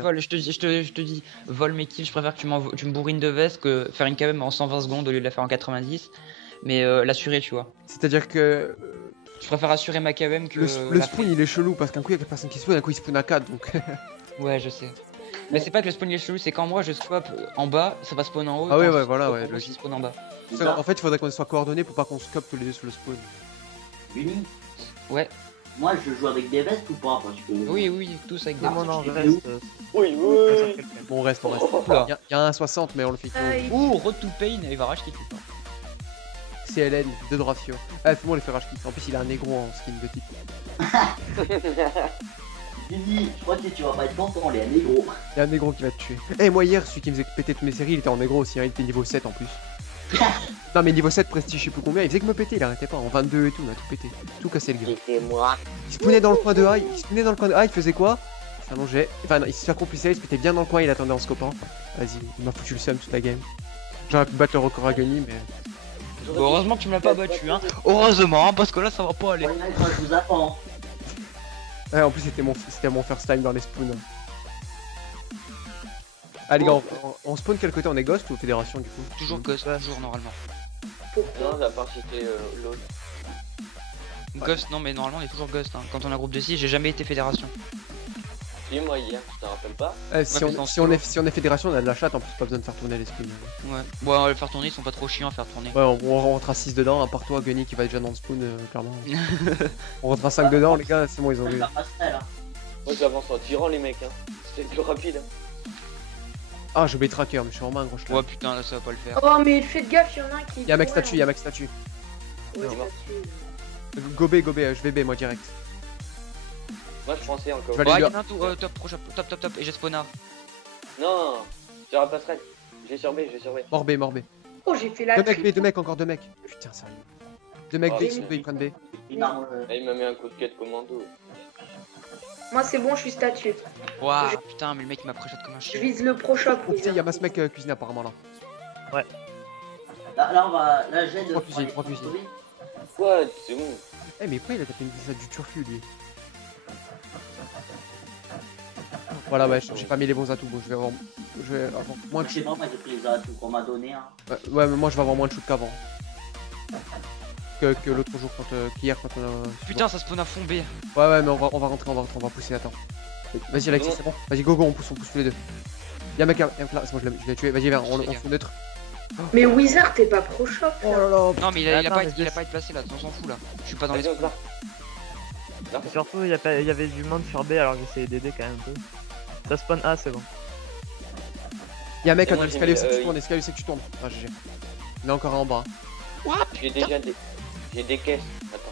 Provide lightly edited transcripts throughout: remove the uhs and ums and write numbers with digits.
Vol, je te dis, vol mes kills, je préfère que tu me bourrines de veste que faire une KM en 120 secondes au lieu de la faire en 90. Mais l'assurer, tu vois. C'est-à-dire que Je préfère assurer ma KM que le la spawn il est chelou parce qu'un coup il y a personne qui spawn, un coup il spawn à 4 donc. Ouais, je sais. Mais c'est pas que le spawn il est chelou, c'est quand moi je swap en bas, ça va spawn en haut. Ah ouais, quand ouais, je voilà, swap ouais, en haut, ça logique. spawn en bas. En fait, il faudrait qu'on soit coordonnés pour pas qu'on scope tous les deux sur le spawn. Uni, Ouais, moi je joue avec des vestes ou pas parce que... oui, tous avec des Ah, Demande en j'ai reste. fait Oui, ça oui. sert quelqu'un. Bon, on reste. Oula. Il y a un 60, mais on le fait Aïe. Ouh, Road to Pain, il va rage qui tue. CLN, 2 de ratio. Ah, c'est bon, on les fait rage kick. En plus, il a un négro en skin de type. Uni, je crois que tu vas pas être content, les négros. Il y a un négro qui va te tuer. Eh, moi hier, celui qui me faisait péter toutes mes séries, il était en négro aussi, hein, il était niveau 7 en plus. Non, mais niveau 7, prestige, je sais plus combien, il faisait que me péter, il arrêtait pas. En 22 et tout, on a tout pété. Tout cassé le gars. C'était moi. Il spawnait dans le coin de A, il faisait quoi? Il s'allongeait. Enfin, non, il se accomplissait, il se mettait bien dans le coin, il attendait en scopant. Vas-y, il m'a foutu le seum toute la game. J'aurais pu battre le record à Gunny, mais. Bon, heureusement que tu me l'as pas battu, hein. Heureusement, parce que là ça va pas aller. Ouais, moi, je vous attends. Ouais, en plus, c'était mon first time dans les spawns. Allez, les gars, on spawn quel côté? On est Ghost ou Fédération du coup? Toujours Ghost, toujours normalement. Non, à part c'était l'autre. Ghost, non, mais normalement on est toujours Ghost. Hein. Quand on a un groupe de 6, j'ai jamais été Fédération. Si, moi hier, tu te rappelles pas? Si mais on est Fédération, on a de la chatte, en plus, pas besoin de faire tourner les spawns. Ouais, bon, on va le faire tourner, ils sont pas trop chiants à faire tourner. Ouais, on rentre à 6 dedans, à part toi, Gunny qui va déjà dans le spawn, clairement. On rentre à 5 dedans, les gars, c'est bon, ils ont vu. La passerelle, hein. Moi j'avance en tirant les mecs, hein. C'était plus rapide. Hein. Ah, j'ai oublié tracker, mais je suis vraiment un gros chelem. Ouais, putain, là ça va pas le faire. Oh, mais faites gaffe, il y en a un qui. Y'a un mec statue, y'a un mec statue. Ouais, Non. statue. Gobé, je vais B moi direct. Moi je pensais encore. Je vais Ouais, aller y'en lui- a un tout, top, top, et j'ai spawnard. Non, sur la passerelle. Je vais sur B, je vais sur B. Mort B. Oh, j'ai fait la. Deux mecs B, triple. deux mecs, encore deux mecs. Putain, sérieux. Deux mecs Oh, B, mais ils sont B, ils prennent B. Une arme, Là, il m'a mis un coup de quête commando. Moi, c'est bon, je suis statue. Waouh, putain, mais le mec il m'a pré-shot comme un Je chien. vise le pro shop. Oh putain, y'a Mass Mec cuisine apparemment là. Là, on va. Là, j'aide. Trois fusils. Quoi? C'est bon. Eh, mais pourquoi il a tapé une glissade du turfu lui? Voilà, ouais, j'ai pas mis les bons atouts. Bon, je vais avoir moins de Je sais shoot. pas, moi j'ai pris les atouts qu'on m'a donné. Hein. Ouais, mais moi je vais avoir moins de shoot qu'avant. Que l'autre jour, qu'hier quand on a. Putain, ça spawn à fond B. Ouais, mais on va rentrer, on va pousser, attends. Vas-y, Alexis, c'est bon. Vas-y, go, on pousse tous les deux. Y'a un mec là, c'est bon, je l'ai tué. Vas-y, viens, on fout neutre. Mais Wizard, t'es pas pro shop. Oh Là. là là. Non, mais il a Attends, pas mais été placé là, on s'en fout là. Je suis pas dans les Vas-y, on se spawns. barre. Et surtout, il y avait du monde sur B alors que j'essayais d'aider quand même un peu. Ça spawn A, c'est bon. Y'a un mec Et dans moi, l'escalier, j'ai c'est que mis, tu tournes, l'escalier, c'est que tu tournes. Ah, GG. Il est encore en bas. J'ai déjà des. J'ai des caisses. Attends.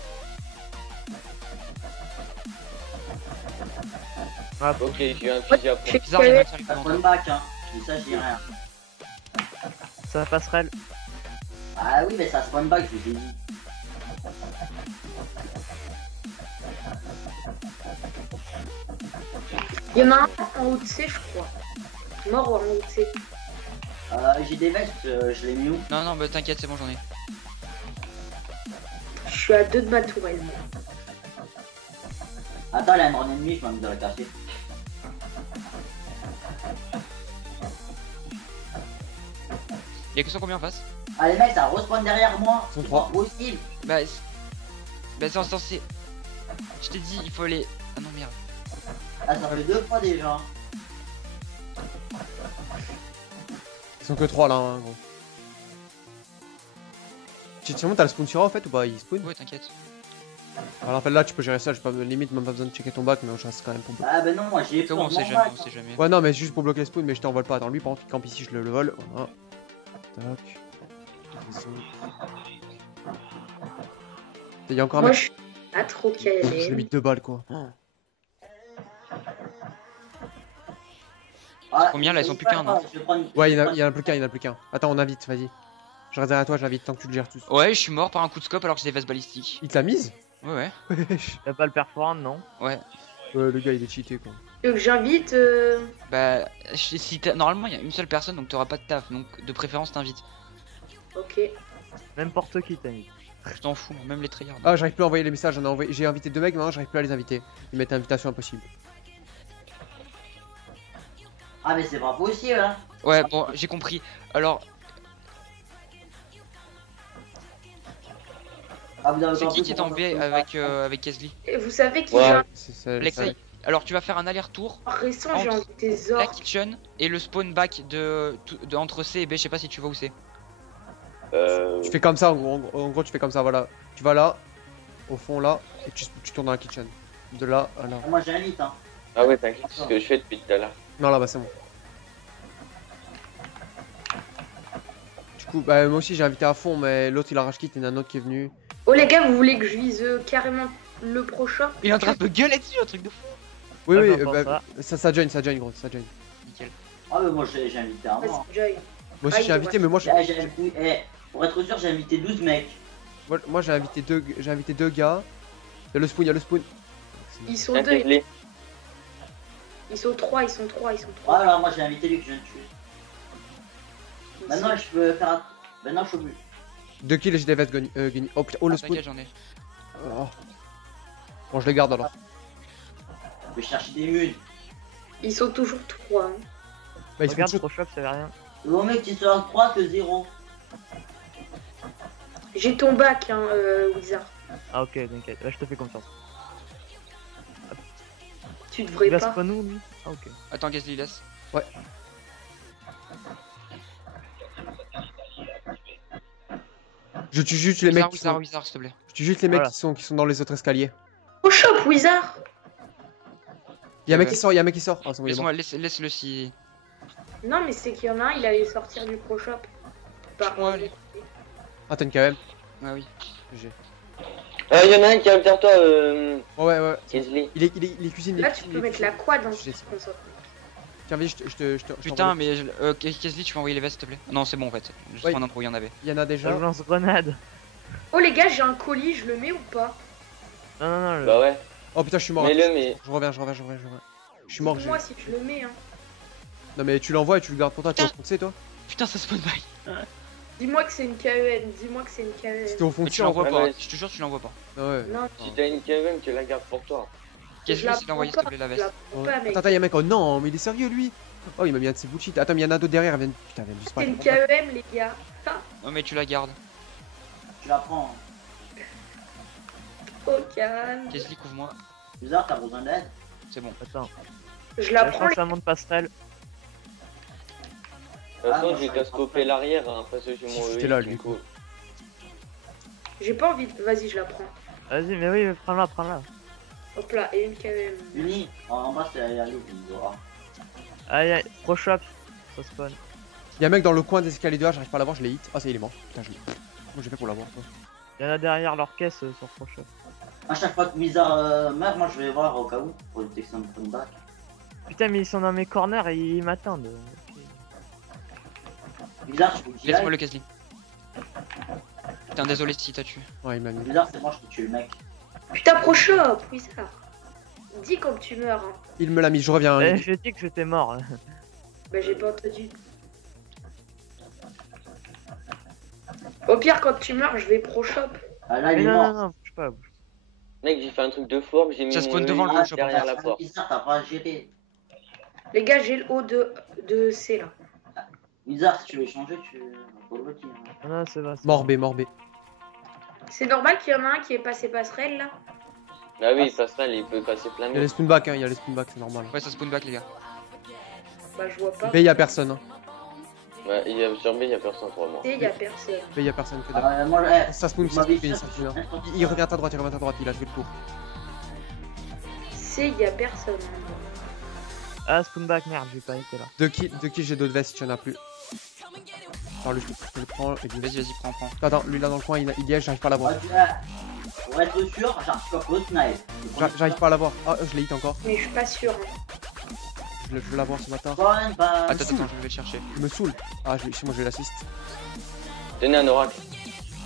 Ah, Ok, j'ai un fusil à pompe. Bizarre, il y en a un qui arrive Ça devant spawn toi. back, hein. Je dis ça, je dis rien. ça passerelle. Ah oui, mais ça spawn back, je vous ai dit. Il y en a un en haut de C, je crois. Mort en haut de C. J'ai des vestes, je l'ai mis où? Non, non, bah t'inquiète, c'est bon, j'en ai. Je suis à 2 de ma tourelle. Attends, il y a un drone ennemi, je m'en de la casser. Y'a que ça combien en face? Ah, les mecs, ça respawn derrière moi. Ils sont C'est trois. pas possible. Bah, c'est censé. Je t'ai dit, il faut aller. Ah non, merde. Ah, ça fait 2 fois déjà. Ils sont que 3 là, hein, gros. Sinon, t'as le spawn sur A en fait ou pas? Il spawn? Ouais, t'inquiète. Alors en fait, là, tu peux gérer ça, j'ai pas limite même pas besoin de checker ton bac, mais je reste quand même pour bloquer. Ah, ben non, moi j'ai C'est bon, on peur de sait mon jamais, bac. on sait jamais. Ouais, non, mais juste pour bloquer le spawn, mais je t'envole pas. Attends, lui, par contre, il campe ici, je le vole. Voilà. Tac. Il y a encore un Moi, mec. je suis pas trop Je l'ai mis calé. 2 balles quoi. Ah, Combien, là, ils sont plus qu'un, non? Je vais prendre- Ouais, il y en a plus qu'un, il y en a plus qu'un. Attends, on invite, vas-y. Je reste derrière toi, j'invite tant que tu le gères tous. Ouais, je suis mort par un coup de scope alors que j'ai des vestes balistiques. Il te l'a mise? Ouais, ouais. Wesh. Y'a pas le perforant, non? Ouais. Ouais, le gars il est cheaté quoi. Tu veux que j'invite Bah, si normalement il y a une seule personne donc t'auras pas de taf, donc de préférence t'invites. Ok. N'importe qui t'as mis. Je t'en fous, même les tryhards. Ah, j'arrive plus à envoyer les messages, j'ai invité 2 mecs, maintenant j'arrive plus à les inviter. Ils mettent invitation impossible. Ah, mais c'est pas possible, hein. Ouais, bon, j'ai compris. Alors, Ah, vous avez c'est compris qui est pourquoi en V ça- avec Kesli? Et vous savez qui Ouais. j'ai C'est ça. Alexei, alors tu vas faire un aller-retour récent, j'ai Entre invité la Zor. kitchen et le spawn back de entre C et B, je sais pas si tu vois où c'est. Tu fais comme ça, en gros, tu fais comme ça, voilà. Tu vas là, au fond là, et tu tournes dans la kitchen. De là à là. Ah, moi, j'invite, hein. Ah ouais, t'inquiète, c'est ce que je fais depuis tout à l'heure. Non, là, bah c'est bon. Du coup, bah moi aussi j'ai invité à fond, mais l'autre il a rage quitte, il y en a un autre qui est venu. Oh les gars, vous voulez que je vise carrément le pro shop? Il est en train de me gueuler dessus, un truc de fou. Oui, Ah, oui, j'entends bah, ça join, gros, ça join. Nickel. Ah, mais moi, j'ai invité un Vas-y, moi. Joy. Moi aussi Ah, j'ai il invité, mais moi, Eh, j'ai invité, pour être sûr, j'ai invité 12 mecs. moi j'ai invité deux gars. Il y a le spawn, Ils sont Tiens, deux, Kesli. ils sont trois, ils sont trois. Ah, alors, moi, j'ai invité lui que je viens de tuer. Maintenant, je peux faire un. Maintenant, je suis obligé. 2 kills et j'ai des vestes Gagny. Oh putain, oh le Ah, spawn. t'inquiète, j'en ai. Oh. Bon, je les garde alors. Je vais chercher des mules. Ils sont toujours trois. Hein. Bah, ils se font Regarde, shoot. pro shop, ça fait rien. Le bon mec, tu sors 3 que 0. J'ai ton bac, hein, Wizard. Ah ok, t'inquiète, là je te fais confiance. Tu devrais Il va pas. spawn où lui? Ah ok. Attends, Kesli, laisse. Je tue juste les mecs qui sont... Wizard, s'il te plaît. Je tue juste les mecs Voilà. qui sont dans les autres escaliers. Pro shop, Wizard. Il y a un mec qui sort, il y a un mec qui sort. Ah, c'est bon, il est mort. Laisse-moi, laisse-le si. Non, mais c'est qu'il y en a un, il allait sortir du pro shop. Par Ouais, allez. Ah, t'as une KM. Ah oui. GG. Y en a un qui arrive vers toi, Oh, ouais. Kesli. Il est cuisine. Là, tu peux mettre la quad en J'ai- console. Tiens, vas-y, je te. Putain, mais Kesli, tu peux envoyer les vestes, s'il te plaît. Non, c'est bon en fait. Juste Ouais. prendre un trou, il y en avait. Il y en a Je déjà. lance grenade. Oh les gars, j'ai un colis, je le mets ou pas? Non, Bah ouais, Oh putain, je suis mort. mets-le, mais. Je reviens. Je suis mort, Moi, si tu le mets, hein. Non, mais tu l'envoies et tu le gardes pour toi. Tu es au fond de C, toi? Putain, ça spawn back. Dis-moi que c'est une KEN, dis-moi que c'est une KEN. C'était au fond Mais de tu C. l'envoies Ah, pas. ouais. Je te jure, tu l'envoies pas. Ah ouais. Non, Si t'as une KM, tu la gardes pour toi. Kesli, je la essaie d'envoyer, s'il te prends plaît, la pas, je la veste. prends Ouais. pas, mec. Attends, y'a un mec. Oh non, mais il est sérieux lui. Oh, il m'a mis un de ses bullshit. Attends, mais y'en a d'autres derrière. Putain, viens du C'est spawn. une KEM, les gars. Non, mais tu la gardes. Tu la prends. Au calme. Kesli, couvre-moi. Bizarre, t'as besoin d'aide. C'est bon. Attends. Je la Je prends, pense les... ça monte passerelle. De toute Ah, façon, moi, je vais je savais scoper pas. l'arrière, hein, parce que j'ai Si mon j'étais là, E lui. du coup. J'ai pas envie de... Vas-y, je la prends. Vas-y, mais oui, prends-la, prends-la. Hop là, et une KEM. Uni, en bas, c'est derrière lui, tu me diras. Aïe, aïe, pro shop. Ça spawn. Y'a un mec dans le coin des escaliers dehors, j'arrive pas à l'avoir, je l'ai hit. Ah, ça, il est mort. Putain, Comment j'ai fait pour l'avoir, toi? Il y en a derrière leur caisse sur pro shop. À chaque fois que Bizarre meurt, moi je vais voir au cas où pour détection de comeback. Putain, mais ils sont dans mes corners et ils m'attendent. Bizarre, je peux tuer. Laisse-moi le Kesli. Putain, désolé si t'as tué. Ouais, il m'a mis. Bizarre, c'est moi, je peux tuer le mec. Putain, pro shop, Wizard. Dis quand tu meurs, hein. Il me l'a mis, je reviens. Eh, j'ai dit que j'étais mort. Bah, j'ai pas entendu. Au pire, quand tu meurs, je vais pro shop. Ah là, il Mais est non, mort. non, bouge pas, bouge. Mec, j'ai fait un truc de fort, j'ai mis Ça mon spawn E devant le Ah, shop, derrière la c'est porte. Bizarre, t'as pas géré. Les gars, j'ai le haut de C là. Bizarre, si tu veux changer, tu faut le retirer. Non, non, c'est vrai. Mort B. C'est normal qu'il y en a un qui est passé passerelle là. Bah oui, passerelle, il peut passer plein Il y a de les spawn back, hein, il y a les spawn back, c'est normal. Ouais, ça spawn back, les gars. Bah, je vois pas. B, y'a personne. Hein. Ouais, il y a, sur B, il y a personne pour moi. C, y a personne. B, y'a personne que dalle. Ah, moi, Ça spawn, vous ça m'avez spawn, dit ça ça, spawn. n'importe Il quoi. revient à ta droite, il a joué le tour. C, y a personne. Ah, spawnback, merde, j'ai pas été là. 2 kills, j'ai d'autres vestes, il y en a plus. Alors lui, je le prends et lui. Vas-y, prends. Attends, lui là dans le coin, il y est, j'arrive pas à l'avoir. Pour être sûr, j'arrive pas pour le snipe. J'arrive pas à l'avoir. Ah, je l'ai hit encore. Mais je suis pas sûr. Hein. Je veux l'avoir ce matin. Bonne balle. Attends, je vais le chercher. Il me saoule. Ah, si moi je l'assiste. Tenez un oracle.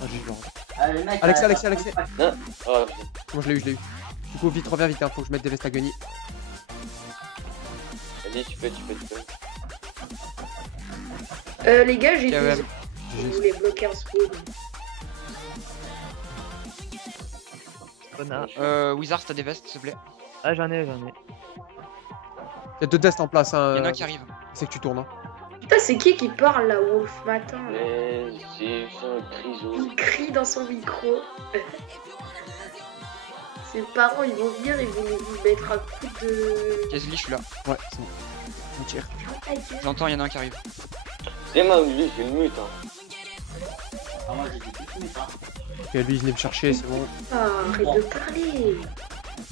Ah, j'ai eu genre. Allez, mec, Alexis, t'as- Alexis, t'as- Alexis. Oh, Moi je l'ai eu. Du coup, vite, reviens vite, hein, faut que je mette des vestes à Gunny. vas-y, tu peux. Les gars, j'ai KEM. des... Je voulais bloquer un spawn. Connard. Wizard, t'as des vestes, s'il te plaît. Ah, j'en ai. Il y a 2 vestes en place. Hein. Il y en a qui arrivent. C'est que tu tournes. Hein. Putain, c'est qui parle là, Wolf Matin là Mais c'est un grisou. Il crie dans son micro. Ses parents, ils vont venir, ils vont nous mettre un coup de... Kazli, je suis là. Ouais, c'est bon. On tire. Ah, ta gueule. J'entends, il y en a un qui arrive. C'est moi, lui, je le mute. Hein. Ah, moi j'ai dit tout, mais ça. Ok, lui il venait me chercher, c'est bon. Ah, arrête de parler.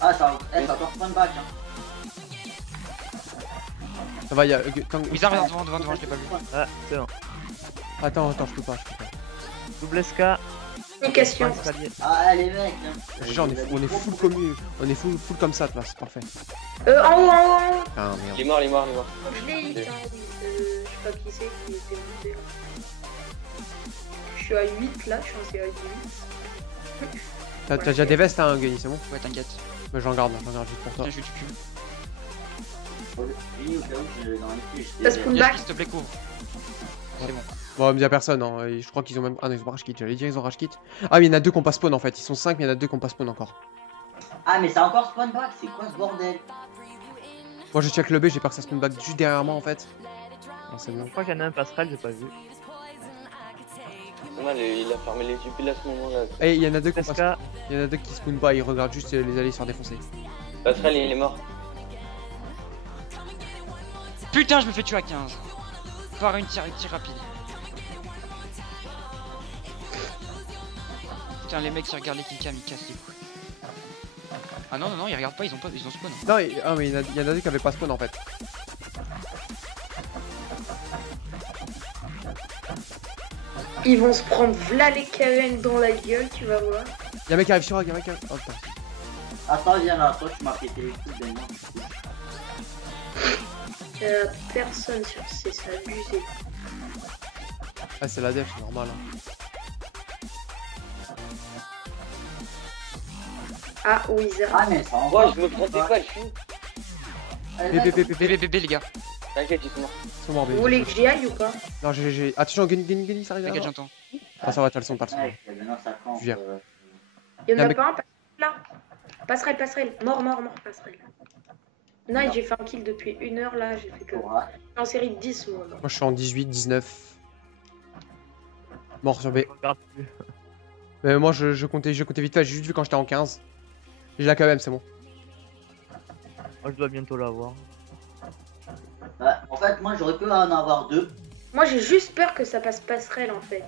Ah, ça va encore point de bac. Hein. Ça va, il y a. Wizard, devant, je l'ai pas vu. Ah, c'est bon. Attends, je peux pas. Double SK. Communication. Point escalier. Ah, les mecs. Hein. Genre, on est full commu. On est full comme ça, toi, c'est parfait. En haut. Ah Il est merde. mort. Je l'ai hit, hein. Je sais pas qui c'est qui était monté. Je suis à 8 là, je suis censé à 8. T'as déjà des vestes, hein, Gunny, c'est bon? Ouais, t'inquiète. Mais j'en garde juste pour toi. Tiens, je suis du cul. Oui, au cas où, dans les pieds, Ça j'étais. se fout. Yes, s'il te plaît, couvre. C'est bon. Bon, il y a personne, hein. Et je crois qu'ils ont même. Ah non, ils ont rage kit, j'allais dire, ils ont rage kit. Ah, mais il y en a deux qui ont pas spawn en fait. Ils sont 5, mais il y en a deux qui ont pas spawn encore. Ah, mais c'est encore spawn back, c'est quoi ce bordel? Moi, je check le B, j'ai peur que ça spawn back juste derrière moi en fait. Non, c'est bon. Je crois qu'il y en a un passerelle, j'ai pas vu. C'est mal, il a fermé les yeux à ce moment-là. Et il y en a deux qui ont pas SK. spawn. Il y en a deux qui spawn pas, ils regardent juste les alliés se faire défoncer. Passerelle, il est mort. Putain, je me fais tuer à 15. Par une tir rapide. Putain, les mecs qui regardent les killcams, ils cassent les couilles. Ah non, ils regardent pas, ils ont spawn. Non, mais il y en a deux qui avaient pas spawn en fait. Ils vont se prendre v'là les KN dans la gueule, tu vas voir. Il y a un mec qui arrive sur A, il y a un mec qui arrive. Oh putain. Attends, viens là, toi tu m'as pété les couilles de moi. Personne sur C, c'est abusé. Ah, c'est la def, c'est normal. Hein. Ah, Wizard. Ah, mais ça Moi, envoie. je me prends pas, je suis. Bébé, les gars. T'inquiète, ils sont morts. Ils sont morts, Vous bébé. voulez que j'y aille ou pas? Non, j'ai. Attention, Gunny, ça arrive T'inquiète, là. j'entends. Ah, ça va, t'as le son. Ouais, maintenant ça campe. Je viens. Y'en Y'a un a mec- pas un là. Passerelle. Mort, passerelle. Non, j'ai fait un kill depuis 1 heure là, j'ai fait que. Je suis en série de 10 moi. Moi, je suis en 18, 19. Mort sur B. Je regarde plus. Mais moi, je comptais vite fait, j'ai juste vu quand j'étais en 15. J'ai la quand même, c'est bon. Moi, je dois bientôt l'avoir. Bah, en fait, moi j'aurais pu en avoir deux. Moi j'ai juste peur que ça passe passerelle en fait.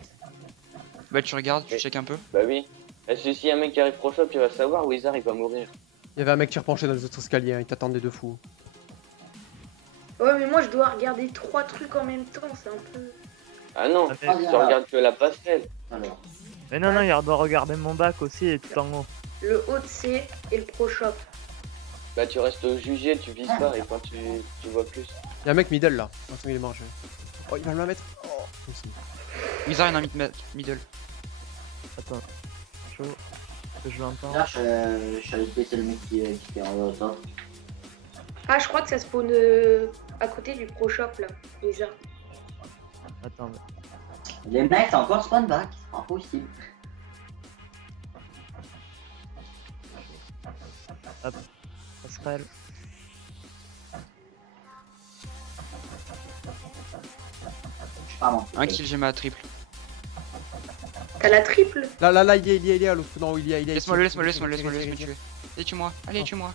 Bah, tu regardes, tu check un peu. Bah oui. Parce que s'il y a un mec qui arrive pro shop, il va savoir, Wizard il va mourir. Il y avait un mec qui repenchait dans les autres escaliers, hein, il t'attendait de fou. Ouais, mais moi je dois regarder 3 trucs en même temps, c'est un peu. Ah non, Ah, tu mais- regardes que la passerelle. Alors, Mais non, il doit regarder mon bac aussi et tout en haut. Le haut de C et le pro shop. Bah tu restes jugé, tu vises pas et quand tu vois plus. Il y a un mec middle là. Attends, il est mort, je... Oh, il va me la mettre. Oh, aussi. Wizard, il y en a un middle. Attends. Chaud. Que je l'entends. là, je suis allé baisser le mec qui était en haut top. Ah, je crois que ça spawn à côté du pro shop là, Wizard. Attends. Les mecs, c'est encore spawn back, c'est pas possible. Passerelle. Je suis pas menti. Un kill, j'ai ma triple. T'as la triple? Là, il est à l'autre. Non, il est. Laisse-moi tuer. Allez, tue-moi. Allez, tue-moi.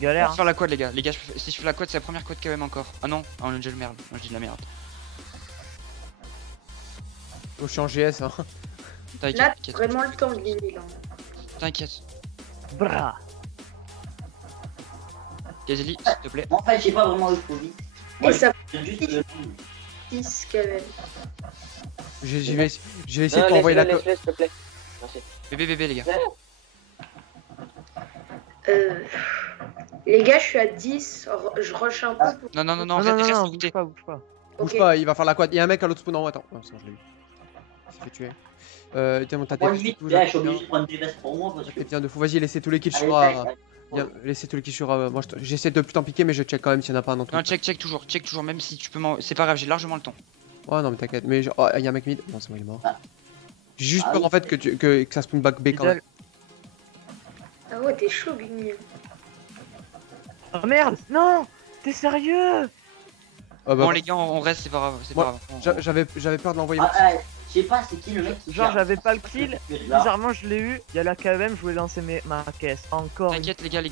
Galère. On va faire la quad, les gars. Les gars, si je fais la quad, c'est la première quad quand même encore. Ah non, un angel merde. Moi, je dis de la merde. Oh, je suis en GS, hein. Là, T'inquiète, t'as vraiment le temps de gagner là. t'inquiète. Bra. Kazeli, s'il te plaît. Moi, en fait, j'ai pas vraiment eu phobie. Moi, Et ça j'ai juste le 10 quand même. Je vais essayer de Non, t'envoyer la laisse-le, s'il te plaît. Merci. Bébé, les gars. Les gars, je suis à 10. Je rush un peu. Non, Non, reste bouge goûter. pas, bouge pas. Bouge Ok. pas, il va faire la quad. Il y a un mec à l'autre spawn en haut, attends. Oh, c'est bon, je l'ai eu. Il s'est fait tuer. T'as Moi, des limite, tout, là, je suis obligé de prendre des vestes pour moi parce que. T'es bien de fou. Vas-y, laissez tous les kills Allez, sur allez, A. allez. Laissez tous les kills sur A. Moi, j'essaie de plus t'en piquer, mais je check quand même s'il y en a pas un dans tout. Non, check toujours, même si tu peux m'en. C'est pas grave, j'ai largement le temps. Ouais, non, mais t'inquiète. Mais oh, il y a un mec mid. Non, c'est bon, il est mort. Ah. J'ai juste Ah peur oui. en fait que ça spawn back B quand même. Middle. Ah ouais, t'es chaud, Gugny. Oh merde. Non. T'es sérieux? Ah bah, Bon les gars, on reste, c'est pas grave, c'est pas Moi, grave. j'avais peur de l'envoyer. Je sais pas, c'est qui le mec qui Genre cherche j'avais pas le kill, Là. bizarrement je l'ai eu, il y a la KM, je voulais lancer ma caisse. Encore. T'inquiète les gars,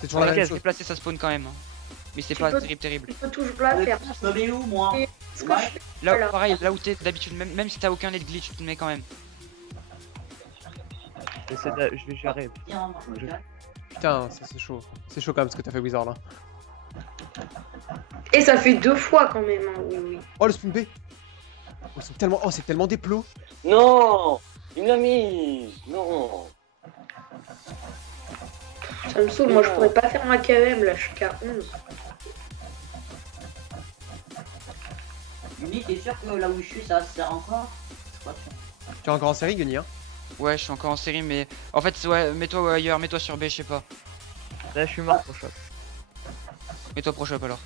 C'est toujours la T'inquiète, même je vais chose. placer sa spawn quand même. Hein. Mais c'est Tu pas peux- terrible. Tu peux toujours la faire. Je me mets où, moi? Et ce que Ouais. je fais, Là, Voilà. pareil, là où t'es d'habitude, même si t'as aucun net glitch, tu te mets quand même. Je vais gérer. Tiens, moi, je me calme. Putain, c'est chaud. C'est chaud quand même ce que t'as fait Wizard là. Et ça fait 2 fois quand même, hein, oui. Oh le spawn B. Oh, c'est tellement des plots. Non, il me l'a mis. Non. Ça me saoule, moi je pourrais pas faire ma KM là, je suis qu'à 11. Uni, t'es sûr que là où je suis, ça sert encore? C'est pas sûr. Tu es encore en série, Gunny, hein? Ouais, je suis encore en série, mais en fait, ouais, mets-toi ailleurs, mets-toi sur B, je sais pas. Là je suis mort pour shop. Mets-toi pro shop alors.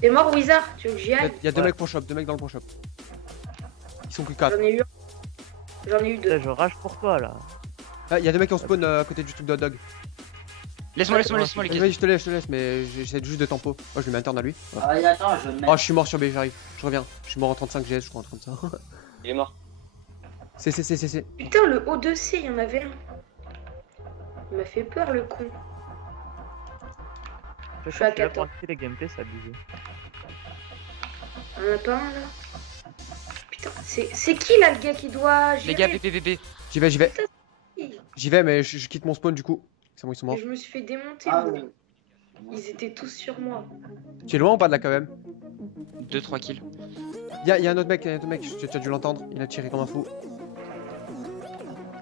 T'es mort Wizard, tu veux que j'y Il y a, aille? il y a deux Ouais. mecs pro shop, deux mecs dans le pro shop. Ils sont que 4. J'en ai eu un. J'en ai eu 2. Là je rage pour toi là. Ah, il y a deux mecs en spawn à côté du truc de hot dog. Laisse-moi les Vas-y, caisses. vas-y, je te laisse, mais j'essaie juste de tempo. Oh, je lui mets un turn à lui. Ouais. Ah, attends, je vais me Oh, mettre. je suis mort sur B, j'arrive. Je reviens. Je suis mort en 35 GS, je crois, un truc comme ça. Il est mort. C'est. Putain, le O2C, il y en avait un. Il m'a fait peur le con. Je suis à suis là 14. pour les gameplays, c'est abusé. On en a pas un là. Putain, c'est qui là le gars qui doit Les gars, gérer? PP. J'y vais, mais je quitte mon spawn du coup. C'est bon, ils sont morts. Et je me suis fait démonter. Ah, moi. oui. Ils étaient tous sur moi. Tu es loin ou pas de là quand même? 2-3 kills. Y'a un autre mec, tu as dû l'entendre. Il a tiré comme un fou.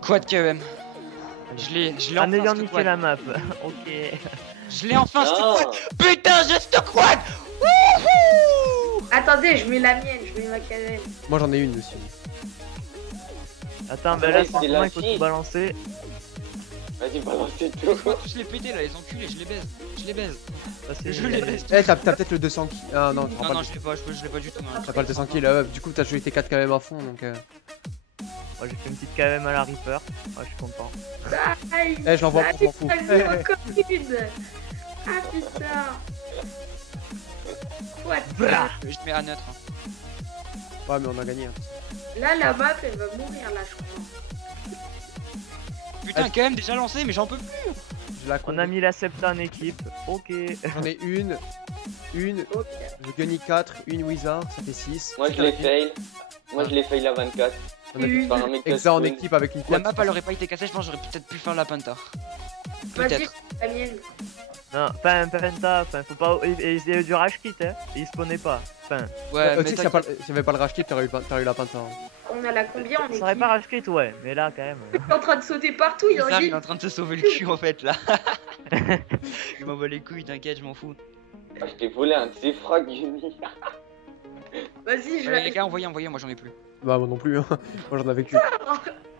Quad KM. Je l'ai En enfin ayant ce niqué quad. la map. Ok. Je l'ai enfin ce Non. quad. Putain, j'ai ce quad. Wouhou. Attendez, je mets la mienne, je mets ma KM. Moi j'en ai une aussi. Attends, bah Ouais, là c'est forcément la il faut fille. tout balancer. Vas-y, balance tout. Laisse-moi tous les péter là, les enculés, je les baise. Ça, c'est- Je les baise. Eh, t'as peut-être le 200 kills. Ah non, tu prends Non, pas non, le... je l'ai pas du tout. Non. T'as pas le 200 kills. Ouais, du coup, t'as joué tes 4 quand même à fond donc. Moi j'ai fait une petite KM à la Reaper. Ouais, je suis content. Aïe, Eh, je l'envoie, aïe, je m'en fous. j'en ai encore une. Ah putain. What? Je mets à neutre. Hein. Ouais, mais on a gagné. Hein. Là, la map, elle va mourir là, je crois. Putain, quand même déjà lancé, mais j'en peux plus. Je la On a mis la Septa en équipe. Ok. J'en ai une, Ok. le Gunny 4, une Wizard, ça fait 6. Moi, je l'ai fail. Moi, je l'ai fail à 24. On a Une. Par un mec Exa en spawn. équipe avec une La quad. map elle aurait pas été cassée, je pense que j'aurais peut-être pu faire la penta. Vas-y, Peut-être. la mienne. Non, enfin, Penta, enfin, faut pas. Et il y a eu du rage kit, hein. Et il spawnait pas. Enfin, Ouais, Tu mais sais que s'il y avait pas le rage kit, t'aurais eu la pinte. Hein. On a la combien en ça serait équipe? pas rage kit, ouais. Mais là, quand même. Il est en train de sauter partout, il Bizarre, il est en en train de se sauver le cul en fait là. Il m'envoie les couilles, t'inquiète, je m'en fous. Ah, je t'ai volé un de ses frags, Yumi. Vas-y, je Les la. gars, envoyez, moi j'en ai plus. Bah, moi non plus. Hein. Moi j'en avais que.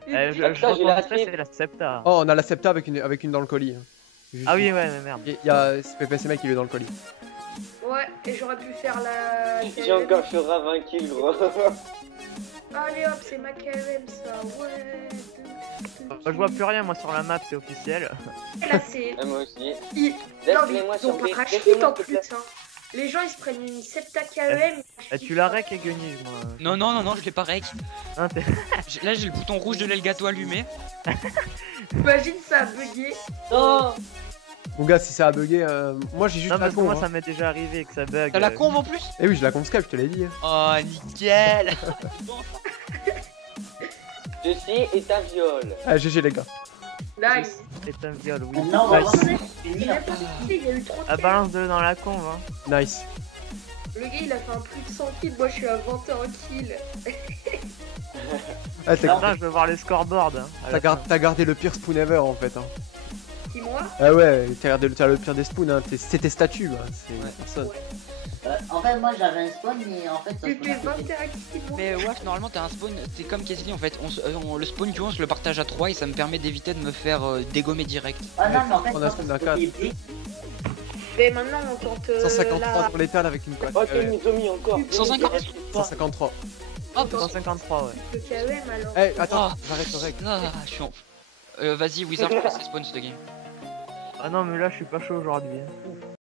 Je Putain, j'ai la recommencerai, clé. c'est la Septa. Oh, on a la Septa avec une dans le colis. Hein. Juste Ah oui, une. ouais, mais merde. Il y a PPC mec qui est dans le colis. Ouais, et j'aurais pu faire la. J'ai encore sur 20 kills, gros. Allez hop, c'est ma KM ça, ouais. Je vois plus rien, moi, sur la map, c'est officiel. Là, c'est. Ah, moi aussi. Ils... Non, mais Laisse-les-moi ils ont sur pas B. racheté Laisse-les-moi, en s'il te plus, plaît. hein. Les gens ils se prennent une Septa KM. Tu la rec et Gunny, moi. Non, je l'ai pas rec. Hein, t'es- Là j'ai le bouton rouge de l'aile gâteau allumé. Imagine ça a bugué. Non. Mon gars, si ça a bugué, moi j'ai juste Non, la parce que con. moi, Hein. ça m'est déjà arrivé que ça bug. T'as la conve en plus? Eh oui, j'ai la con Skype, je te l'ai dit. Hein. Oh nickel. Ceci est un viol. Ah, GG les gars. Nice. C'est un viol, oui. Maintenant, on va voir Nice. si c'est fini Il là. a pas bugué, il y a eu trop de Ah, kills. balance-le dans la conve, hein. Nice. Le gars il a fait un plus de 100 kills, moi je suis à 21 kills. Ah, Putain, je veux voir les scoreboards. Hein, à la fin. t'as gardé le pire spoon ever en fait. Hein. Qui moi? Ah ouais, t'as le pire des spawns. Hein. C'est tes statues. Hein. C'est Ouais. personne. En fait, moi j'avais un spawn, mais en fait, ça J'ai se fait passe. 21 kills moi. Mais ouais, normalement t'as un spawn, t'es comme Cassidy en fait. Le spawn du on se le partage à 3 et ça me permet d'éviter de me faire dégommer direct. Ah non, mais en fait, On a moi, spawn ça à se quatre. passe. Mais maintenant on tente 153 pour les perles avec une quad. Oh, quel Mizomi encore. 150. 153. Oh, 153, ouais. le KM alors. Eh, attends, Ah. j'arrête le rec. je suis en... Vas-y, Wizard, je passe les spawns cette game. Ah non, mais là, je suis pas chaud aujourd'hui. Hein.